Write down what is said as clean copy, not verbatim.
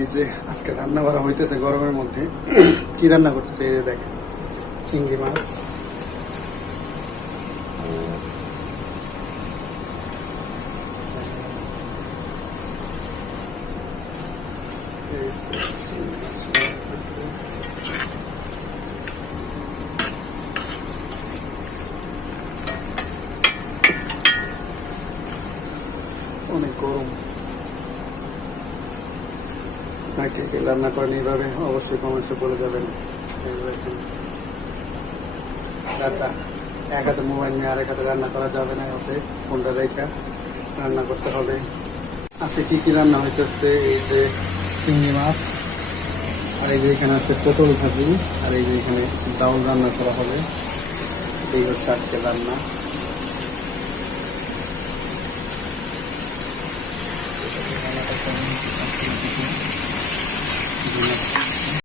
এই যে আজকে রান্না বাড়া হইতেছে গরমের মধ্যে। কি রান্না করতেছে এই যে দেখেন, চিংড়ি মাছ, অনেক গরম। কে কে রান্না করেন এইভাবে অবশ্যই কমেন্টসে বলে যাবেন। এক হাতে মোবাইল নিয়ে আরেক হাতে রান্না করা যাবে না, ওতে ফোনটা রেখে রান্না করতে হবে। আজকে কি কি রান্না হইতেছে, এই যে চিংড়ি মাছ, আর এই যে এখানে আছে পটল ভাজি, আর এই যে এখানে ডাউল রান্না করা হবে। এই হচ্ছে আজকে রান্না।